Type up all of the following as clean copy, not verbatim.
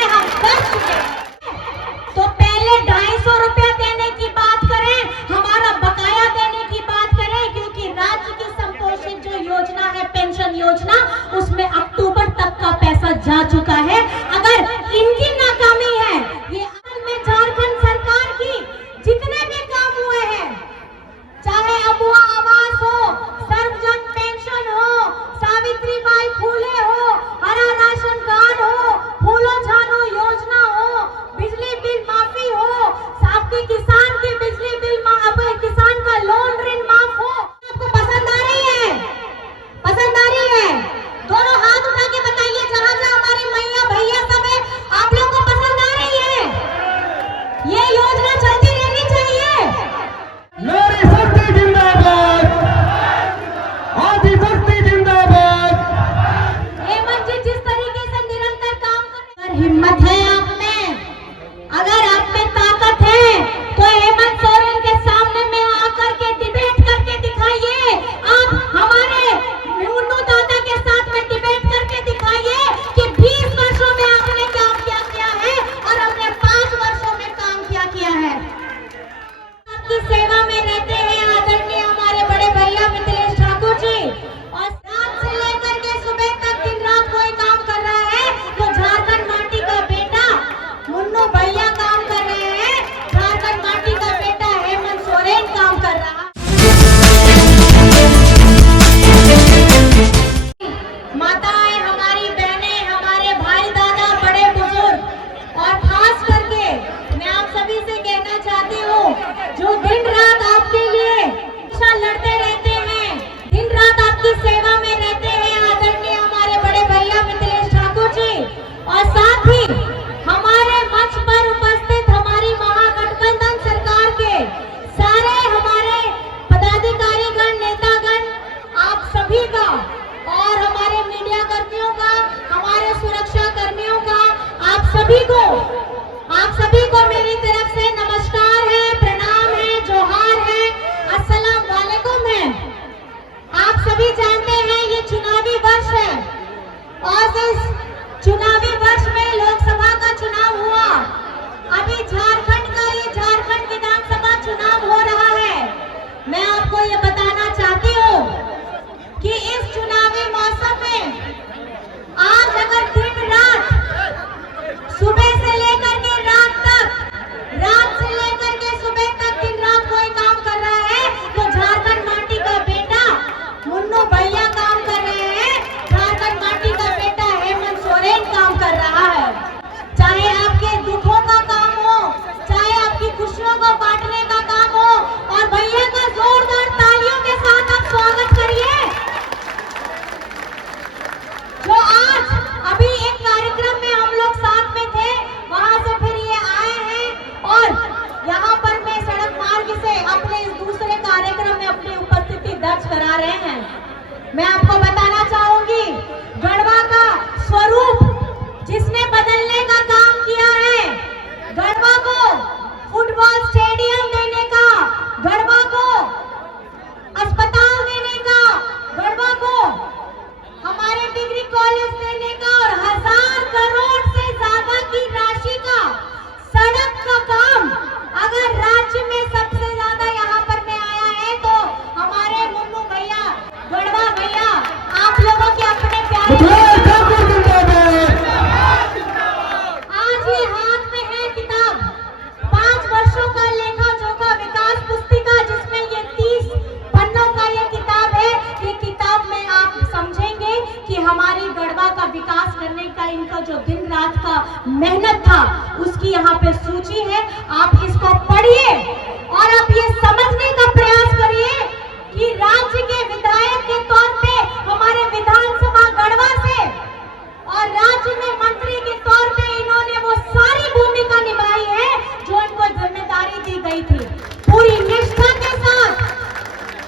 है हम कर चुके हैं। तो पहले 250 रुपया देने की बात करें, हमारा बकाया देने की बात करें, क्योंकि राज्य की संपोषित जो योजना है पेंशन योजना, उसमें अक्टूबर तक का पैसा जा चुका है। अगर इनकी नाकामी है, ये असल में झारखंड सरकार की जितने भी काम हुए हैं, चाहे अबुआ आवास हो, सर्वजन पेंशन हो, सावित्रीबाई फूले हो, हरा राशन कार्ड हो, फूलो झानो योजना हो, बिजली बिल माफी हो, आपके किसान के बिजली बिल किसान का लोन ऋण माफ हो। आपको पसंद आ रही है? पसंद आ रही है? दोनों हाथ उठा के बताइए, जहां जहां हमारे मैया भैया सब है, आप लोगों को पसंद आ रही है? ये योजना चलती रहनी चाहिए। नारी शक्ति जिंदाबाद, आदि शक्ति जिंदाबाद। हेमंत जी जिस तरीके से निरंतर काम कर, अगर हिम्मत है आप में, अगर आप में ताकत है, तो हेमंत सोरेन के सामने में आकर के डिबेट करके दिखाइए। आप हमारे मुन्नू दादा के साथ में डिबेट करके दिखाइए कि 20 वर्षों में आपने काम क्या किया है और हमने 5 वर्षों में काम क्या किया है। आपकी सेवा में रहते हैं आदरणीय हमारे बड़े भैया मिथिलेश ठाकुर जी, और रात से लेकर के सुबह तक दिन रात कोई काम कर रहा है, तो झारखंड माटी का बेटा मुन्नू भैया काम कर रहे हैं, झारखंड माटी का बेटा हेमंत सोरेन काम कर रहा है। माताएं, हमारी बहनें, हमारे भाई दादा, बड़े बुजुर्ग, और खास करके मैं आप सभी से कहना चाहती हूँ, जो दिन रात आपके लिए हमेशा लड़ते रहते हैं, दिन रात आपकी सेवा में रहते हैं आदरणीय हमारे बड़े भैया मिथिलेश ठाकुर जी, और साथ ही हमारे मंच पर उपस्थित हमारी महागठबंधन सरकार के सारे हमारे पदाधिकारीगण, नेतागण, आप सभी का, और हमारे मीडिया कर्मियों का, हमारे सुरक्षा कर्मियों का, आप सभी को मेरी तरफ से नमस्कार है, प्रणाम है, जोहार है, अस्सलाम वालेकुम है। आप सभी जानते हैं ये चुनावी वर्ष है, और इस चुनावी वर्ष में लोकसभा का चुनाव हुआ, अभी झारखंड विधानसभा चुनाव हो रहा है। मैं आपको ये बताना चाहती हूँ कि इस चुनावी मौसम में आज अगर दिन रात, सुबह से लेकर के रात तक, रात से लेकर के सुबह तक दिन रात कोई काम कर रहा है, तो झारखंड माटी का बेटा मुन्नू भैया काम कर रहे हैं, झारखंड माटी का बेटा हेमंत सोरेन काम कर रहा है। चाहे आपके दुखों का काम हो, चाहे आपकी खुशियों को बांटने का काम हो, और भैया का जोरदार तालियों के साथ आप स्वागत करिए। जो आज अभी एक कार्यक्रम में हम लोग साथ में थे, वहां से फिर ये आए हैं, और यहाँ पर मैं सड़क मार्ग से अपने इस दूसरे कार्यक्रम में अपनी उपस्थिति दर्ज करा रहे हैं। मैं आपको बताना चाहूंगी, गढ़वा का स्वरूप जिसने बदलने का काम किया है, गढ़वा को फुटबॉल स्टेडियम देने का, गढ़वा को अस्पताल देने का, गढ़वा को हमारे डिग्री कॉलेज देने का, और 1000 करोड़ से ज्यादा की राशि का सड़क का काम अगर राज्य में सबसे ज्यादा यहाँ पर में आया है, तो हमारे मुन्नू भैया, गढ़वा भैया, आप लोगों के अपने प्यारे आज ही हाथ में है किताब, 5 वर्षों का लेखा जोखा विकास पुस्तिका, जिसमें ये 30 पन्नों का ये किताब है। ये किताब में आप समझेंगे कि हमारी गढ़वा का विकास करने का इनका जो दिन रात का मेहनत था, उसकी यहाँ पे सूची है। आप इसको पढ़िए और आप ये समझने का प्रयास करिए कि राज्य के विधायक के तौर पे हमारे विधानसभा गढ़वा से, और राज्य में मंत्री के तौर पे इन्होंने वो सारी भूमिका निभाई है जो इनको जिम्मेदारी दी गई थी, पूरी निष्ठा के साथ,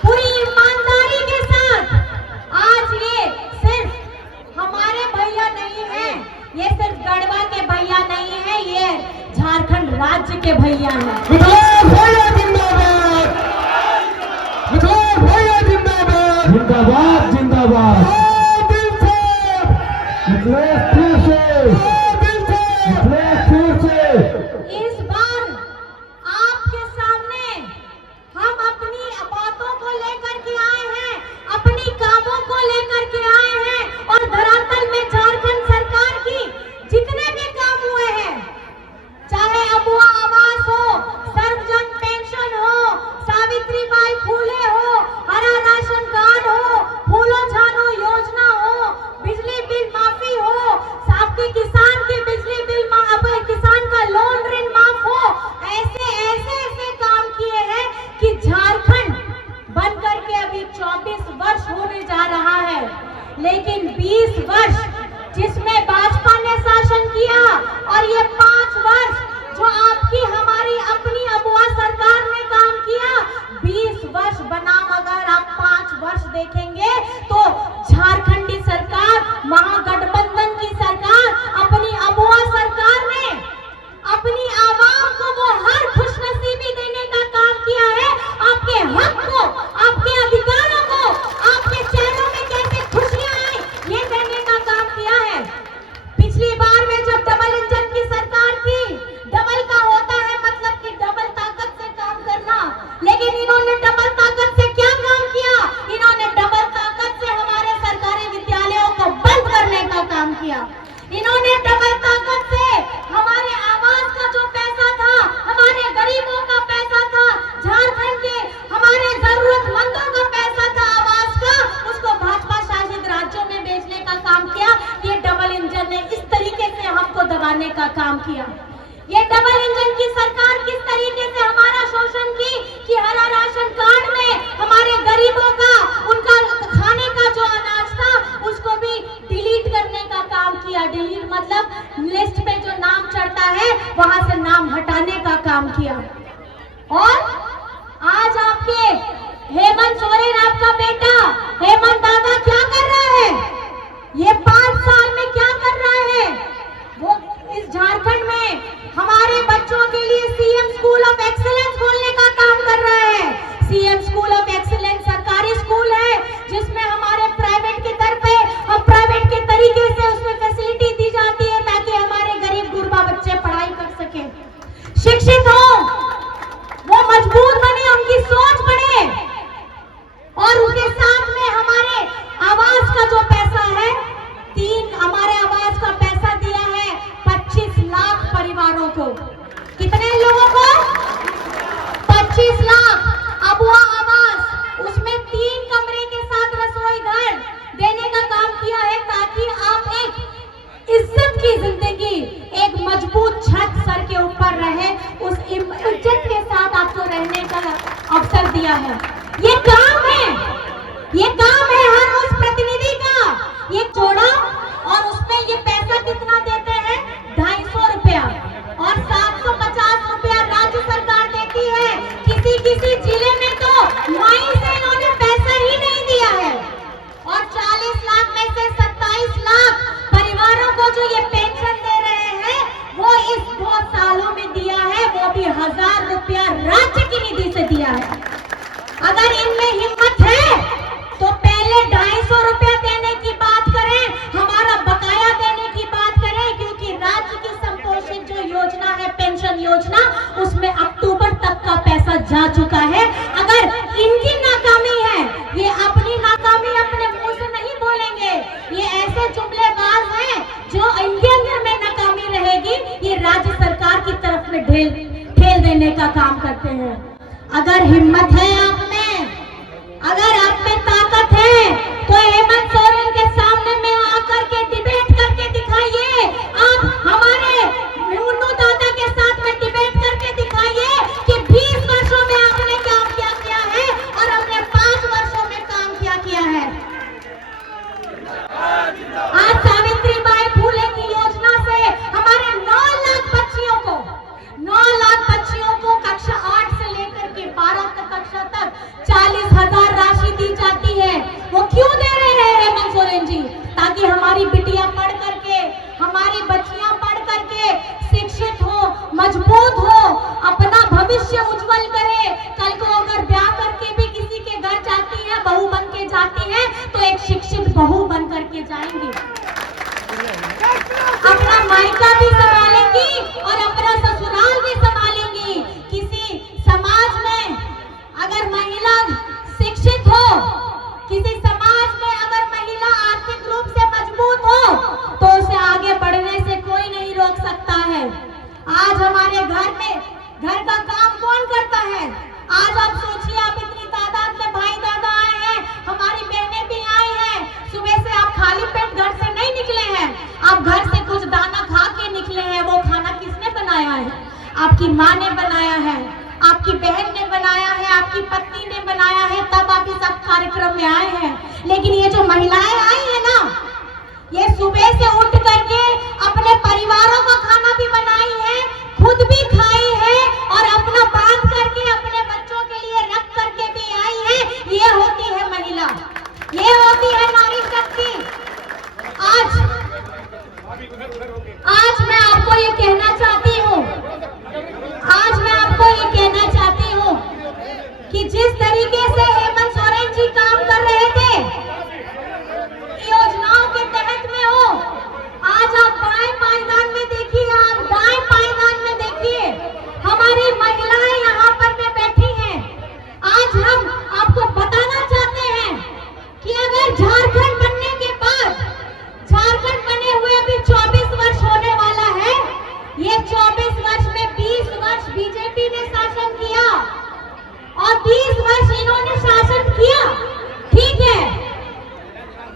पूरी ईमानदारी के साथ। आज ये सिर्फ हमारे भैया नहीं है, ये सिर्फ गढ़वा के भैया नहीं है, ये झारखंड राज्य के भैया हैं। जिंदाबाद जिंदाबाद। हटाने का काम किया। ये डबल इंजन की सरकार किस तरीके से हमारा शोषण की कि हरा राशन कार्ड में हमारे गरीबों का उनका खाने का जो अनाज था उसको भी डिलीट करने का काम किया। डिलीट मतलब लिस्ट पे जो नाम चढ़ता है वहां से नाम हटाने का काम किया। और आज आपके हेमंत सोरेन, आपका बेटा हेमंत दादा क्या कर रहा है? ये 5 साल में क्या कर रहा है? वो इस झारखंड में हमारे बच्चों के लिए सीएम स्कूल ऑफ एक्सीलेंस खोलने का काम कर रहा है। सीएम स्कूल ऑफ एक्सीलेंस सरकारी स्कूल है जिसमें हमारे प्राइवेट के दर पे और प्राइवेट के तरीके से उसमें फैसिलिटी दी जाती है ताकि हमारे गरीब गुरबा बच्चे पढ़ाई कर सके, शिक्षित हो, वो मजबूत बने, उनकी सोच बढ़े। और उसके साथ में हमारे आवास का जो पैसा है, हमारे आवास का पैसा दिया है 25 लाख परिवारों को। कितने लोगों को? 25 लाख अबुआ आवास, उसमें 3 कमरे के साथ रसोई घर देने का काम किया है ताकि आप एक इज्जत की जिंदगी, एक मजबूत छत सर के ऊपर रहे, उस इज्जत के साथ आपको रहने का अवसर दिया है। ये काम है, ये काम है हर उस प्रतिनिधि का। ये जोड़ा और उसमें ये पैसा कितना देते हैं? 250 रुपया और 750 रुपया राज्य सरकार देती है। किसी जिले में तो माई से इन्होंने पैसा ही नहीं दिया है। और 40 लाख में से 27 लाख परिवारों को जो ये पेंशन दे रहे हैं वो इस 2 सालों में दिया है, वो भी 1000 रुपया राज्य की निधि से दिया है। अगर इनमें हिम्मत है तो पहले 250 रुपया देने की बात करें, हमारा बकाया देने की बात करें, क्योंकि राज्य की संपोषित जो योजना है पेंशन योजना, उसमें अक्टूबर तक का पैसा जा चुका है। अगर इनकी नाकामी है, ये अपनी नाकामी अपने मुंह से नहीं बोलेंगे, ये ऐसे जुमलेबाज हैं जो इनके अंदर में नाकामी रहेगी ये राज्य सरकार की तरफ में ठेल देने का काम करते हैं। अगर हिम्मत है आप में, अगर आप में ताकत है तो हेमंत सोरेन के सामने में आकर के डिबेट करके दिखाइए। आप हमारे मुन्नू दादा के साथ में डिबेट करके दिखाइए कि 20 वर्षों में आपने काम क्या किया है और हमने 5 वर्षों में काम क्या किया है। आज सावित्रीबाई फुले की योजना से हमारे 9 लाख बच्चियों को, 9 लाख बच्चियों को कक्षा 8 से लेकर के 12 कक्षा तक 40,000 राशि दी जाती है। वो क्यों दे रहे हैं हेमंत सोरेन जी? ताकि हमारी बिटिया पढ़ करके, हमारी बच्चियां पढ़ करके शिक्षित हो, मजबूत हो, अपना भविष्य उज्जवल करे। कल को अगर ब्याह करके भी किसी के घर जाती है, बहू बन के जाती है, तो एक शिक्षित बहू बन करके जाएंगी, अपना मायका भी संभालेंगी और अपना ससुराल भी संभालेंगी। किसी समाज में अगर महिला शिक्षित हो, किसी समाज में अगर महिला आर्थिक रूप से मजबूत हो, तो उसे आगे बढ़ने से कोई नहीं रोक सकता है। आज हमारे घर में घर का काम कौन करता है? आज आप सोचिए, आप इतनी तादाद में भाई दादा आए हैं, हमारी बहनें भी आई हैं। सुबह से आप खाली पेट घर से नहीं निकले हैं, आप घर से कुछ दाना खा के निकले हैं। वो खाना किसने बनाया है? आपकी माँ ने बनाया है, आपकी बहन ने बनाया है, आपकी पत्नी ने बनाया है, तब आप इस कार्यक्रम में आए हैं। लेकिन ये जो महिलाएं आई है ना, ये सुबह से उठ करके अपने परिवारों का खाना भी बनाई है, खुद भी खाई है और अपना बांध करके अपने बच्चों के लिए रख करके भी आई है। ये होती है महिला, ये होती है नारी शक्ति। आज मैं आपको ये कहना चाहती हूँ, आज मैं आपको ये कहना चाहती हूँ कि जिस तरीके से हेमंत सोरेन जी काम कर रहे थे योजनाओं के तहत में हो, आज आप बाएं पायदान में देखिए, आप दाएं पायदान में देखिए, हमारी महिलाएं यहाँ पर में बैठी हैं। आज हम आपको बताना चाहते हैं कि अगर झारखंड बनने के बाद, झारखंड बने हुए अभी 24 वर्ष होने वाला है, ये 24 वर्ष में 20 वर्ष बीजेपी ने शासन किया और 20 वर्ष इन्होंने शासन किया, ठीक है,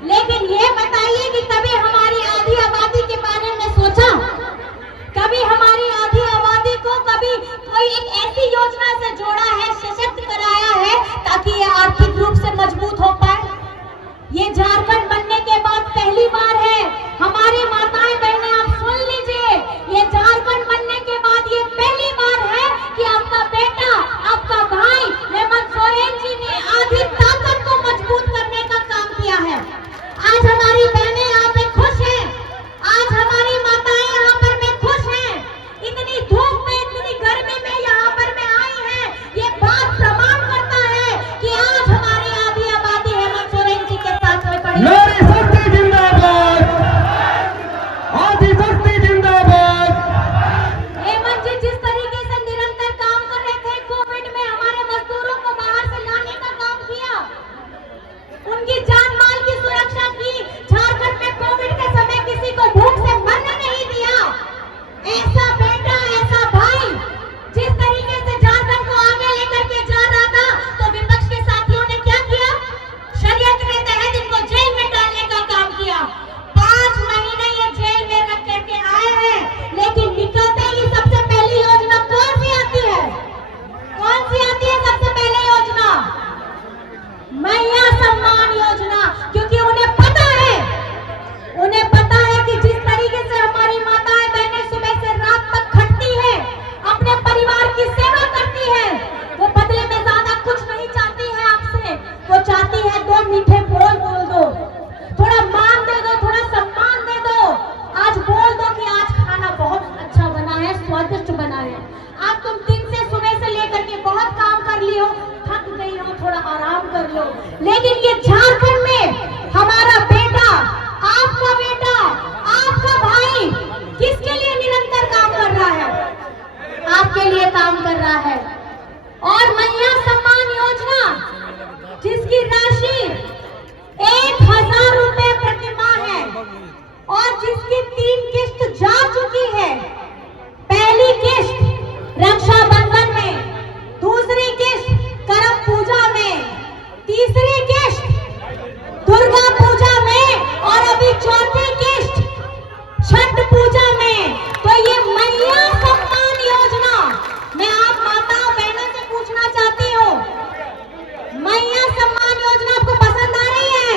लेकिन ये बताइए कि कभी हमारी आधी आबादी के बारे में सोचा? योजना से जोड़ा है, सशक्त कराया है ताकि ये आर्थिक रूप से मजबूत हो पाए। ये झारखंड बनने के बाद पहली बार है, हमारी माताएं बहनें आप सुन लीजिए, ये झारखंड बनने के बाद ये पहली बार है कि आपका बेटा, आपका भाई हेमंत सोरेन जी ने आधी ताकत को मजबूत करने का काम किया है। आज हमारी बहनें यहाँ पे खुश हैं, आज हमारी माताएं यहाँ पर में खुश हैं। इतनी धूप में, इतनी गर्मी में यहाँ पर में आई हैं, ये बात प्रमाण करता है कि आज हमारी आधी आबादी हेमंत सोरेन जी के साथ में खड़ी है। नारी शक्ति जिंदाबाद, आदि शक्ति जिंदाबाद। हेमंत जी जिस तरीके से निरंतर काम कर रहे थे, कोविड में हमारे मजदूरों को बाहर से लाने का काम किया, उनकी जान माल की सुरक्षा की। झारखंड में कोविड के समय किसी को भूख से मरने नहीं दिया। ऐसा बेटा, ऐसा भाई जिस तरीके से झारखंड को आगे लेकर के जा रहा था, तो विपक्ष के साथियों ने क्या किया? षड्यंत्र के तहत इनको जेल में डालने का काम किया। 5 महीने ये जेल में रख करके आए हैं, लेकिन निकलते ही सबसे पहली योजना कौन सी आती है? कौन सी आती है सबसे पहले योजना? मैया सम्मान योजना। क्योंकि उन्हें पता है कि जिस तरीके से हमारी माताएं बहनें सुबह से रात तक खटती है, अपने परिवार की सेवा करती है, वो बदले में ज्यादा कुछ नहीं चाहती है आपसे, वो चाहती है 2 मीठे बोल बोल दो, थोड़ा मान दे दो, थोड़ा सम्मान दे दो। आज बोल दो कि आज खाना बहुत अच्छा बना है, स्वादिष्ट बना है। आज तुम दिन से सुबह से लेकर के बहुत काम कर ली हो, थक गई हो, थोड़ा आराम कर लो। लेकिन ये झारखंड में हमारा बेटा, आपका बेटा, आपका भाई किसके लिए निरंतर काम कर रहा है? आपके लिए काम कर रहा है। और मैया सम्मान योजना जिसकी राशि 1000 रुपए प्रति माह है और जिसकी 3 किस्त जा चुकी है। पहली किस्त रक्षाबंधन में, दूसरी किस्त करम पूजा में, तीसरी किस्त दुर्गा पूजा में और अभी चौथी किस्त छठ पूजा में। तो ये मैया सम्मान योजना, मैं आप माताओं बहनों से पूछना चाहती हूँ, मैया सम्मान योजना आपको पसंद आ रही है?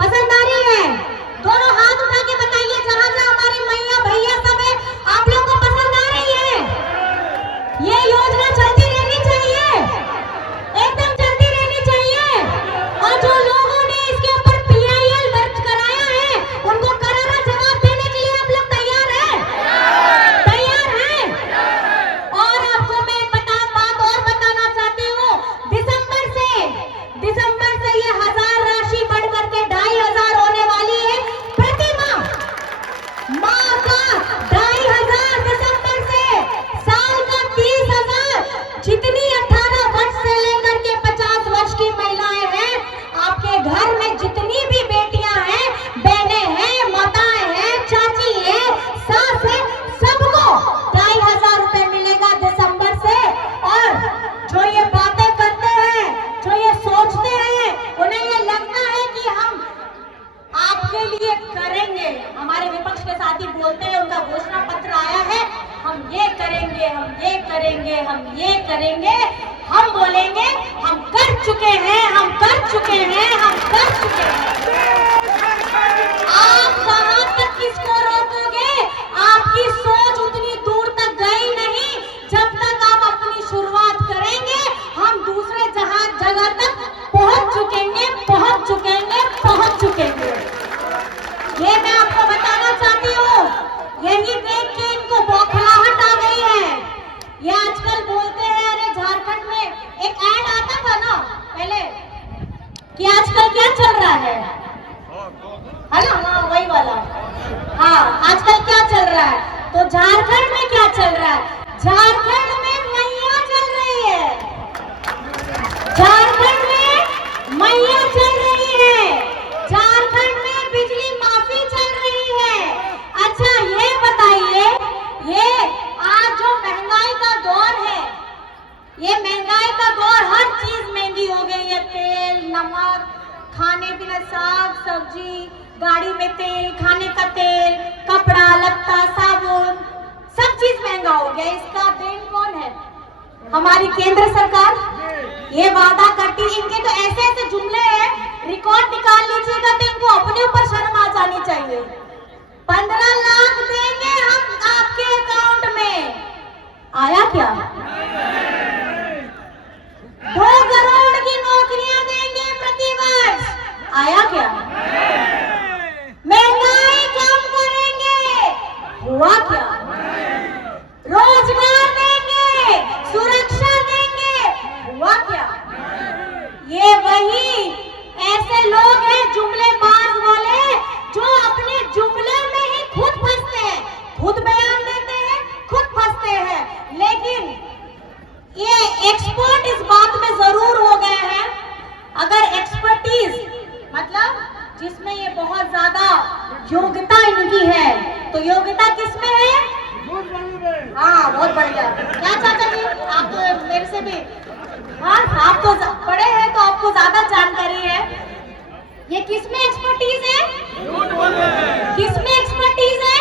पसंद आ रही है? दोनों हाथ उठा के बताइए, जहां जहां हमारे मैया भैया सब है, आप लोगों को पसंद आ रही है? ये योजना चलती रहनी चाहिए, एकदम चलती रहनी चाहिए। और जो लोगों ने इसके ऊपर PIL दर्ज कराया है, उनको करारा जवाब देने के लिए आप लोग तैयार हैं? तैयार हैं? और आपको मैं एक बात और बताना चाहती हूँ, दिसंबर से ये 1000 राशि बढ़ करके 2500 होने वाली है प्रति माह का 2500 दिसंबर से, साल का 30,000। जितनी 18 वर्ष से लेकर के 50 वर्ष की महिलाएं हैं, आपके घर में जितनी भी बेटियां हैं, बहनें हैं, माताएं हैं, चाची है, सास है, सबको 2500 रुपए मिलेगा दिसंबर से। और जो ये बातें करते हैं, जो ये सोचते हैं, उन्हें ये लगता है कि हम आपके लिए करेंगे। हमारे विपक्ष के साथी बोलते हैं, उनका घोषणा पत्र आया है, हम ये करेंगे, हम ये करेंगे, हम ये करेंगे। हम बोलेंगे हम कर चुके हैं, हम कर चुके हैं, हम कर चुके हैं। आप कहां तक किसको रोकोगे? आपकी सोच उतनी दूर तक गई नहीं, जब तक आप अपनी शुरुआत करेंगे, हम दूसरे जगह तक पहुंच चुकेंगे, पहुंच चुकेंगे, पहुंच चुकेंगे। ये मैं आपको बताना चाहती हूँ। यही देख के इनको बौखलाहट आ गई है। ये आजकल बोलते हैं, अरे झारखंड में एक ऐड आता था ना पहले कि आजकल क्या चल रहा है ना? हाँ, वही वाला। हाँ, आजकल क्या चल रहा है? तो झारखंड में क्या चल रहा है? झारखंड में मैया चल रही है, झारखंड में मैया चल रही है, झारखंड में बिजली माफी चल रही है। अच्छा ये बताइए, ये आज जो महंगाई का दौर है, ये महंगाई का दौर, हर चीज महंगी हो गई है। तेल, नमक, खाने पीने, साग सब्जी, गाड़ी में तेल, खाने का तेल, कपड़ा लत्ता, साबुन, सब चीज महंगा हो गया। इसका देन कौन है? हमारी केंद्र सरकार ये वादा करती है, इनके तो ऐसे ऐसे जुमले हैं, रिकॉर्ड निकाल लीजिएगा तो इनको अपने ऊपर शर्म आ जानी चाहिए। 15 लाख देंगे हम आपके अकाउंट में, आया क्या? 2 करोड़ की नौकरियां देंगे प्रतिवर्ष, आया क्या? महंगाई कम करेंगे, हुआ क्या? रोजगार देंगे, सुरक्षा देंगे, हुआ क्या? ये वही ऐसे लोग हैं जुमलेबाज वाले जो अपने जुमले में ही खुद फंसते हैं, खुद बयान देते हैं, खुद फंसते हैं। लेकिन ये एक्सपर्ट इस बात में जरूर हो गए हैं, अगर एक्सपर्टीज मतलब जिसमें ये बहुत ज्यादा योग्यता इनकी है, तो योग्यता किसमें है? हाँ बहुत बढ़िया। क्या चाचा जी, आप तो मेरे से भी, हाँ आप तो बड़े हैं तो आपको ज्यादा जानकारी है। ये किसमें एक्सपर्टीज है? किसमें एक्सपर्टीज है?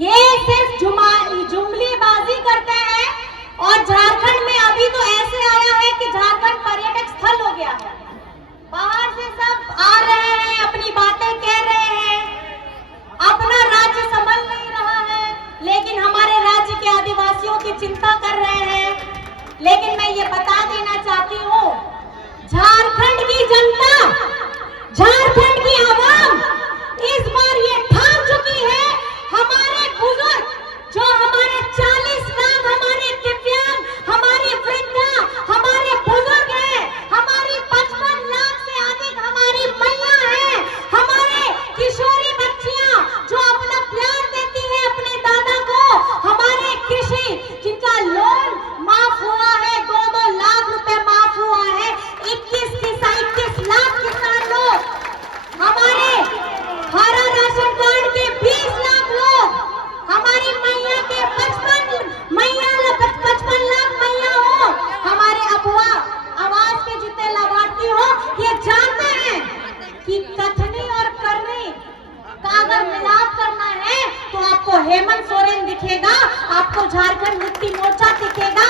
ये सिर्फ जुमलेबाजी करते हैं। और झारखंड में अभी तो ऐसे आया है कि झारखंड पर्यटक स्थल हो गया है, बाहर से सब आ रहे हैं, अपनी बातें कह रहे हैं, अपना राज्य संभल नहीं रहा है, लेकिन हमारे राज्य के आदिवासियों की चिंता कर रहे हैं। लेकिन मैं ये बता देना चाहती हूँ, झारखंड की जनता, झारखंड की आवाम इस बार ये ठान चुकी है, हमारे बुजुर्ग जो हमारे 40 लाख हमारे दिव्यांग, हमारी वृद्धा, हमारे बुजुर्ग हैं, हमारी 55 लाख से अधिक हमारी मैया हैं, हमारे किशोरी बच्चियां जो अपना प्यार देती है अपने दादा को, हमारे कृषि जिनका लोन माफ हुआ है, 2-2 लाख रुपए माफ हुआ है, 21 लाख किसान लोग, हमारे हरा राशन कार्ड के 20 लाख लोग, हमारी मैया के 55 लाख मैया हो, हमारे अबुआ आवास के जितने लाभार्थी हो, ये जानते हैं कि कथनी और करनी का अगर मिलाप करना है तो आपको हेमंत सोरेन दिखेगा, आपको झारखंड मुक्ति मोर्चा दिखेगा।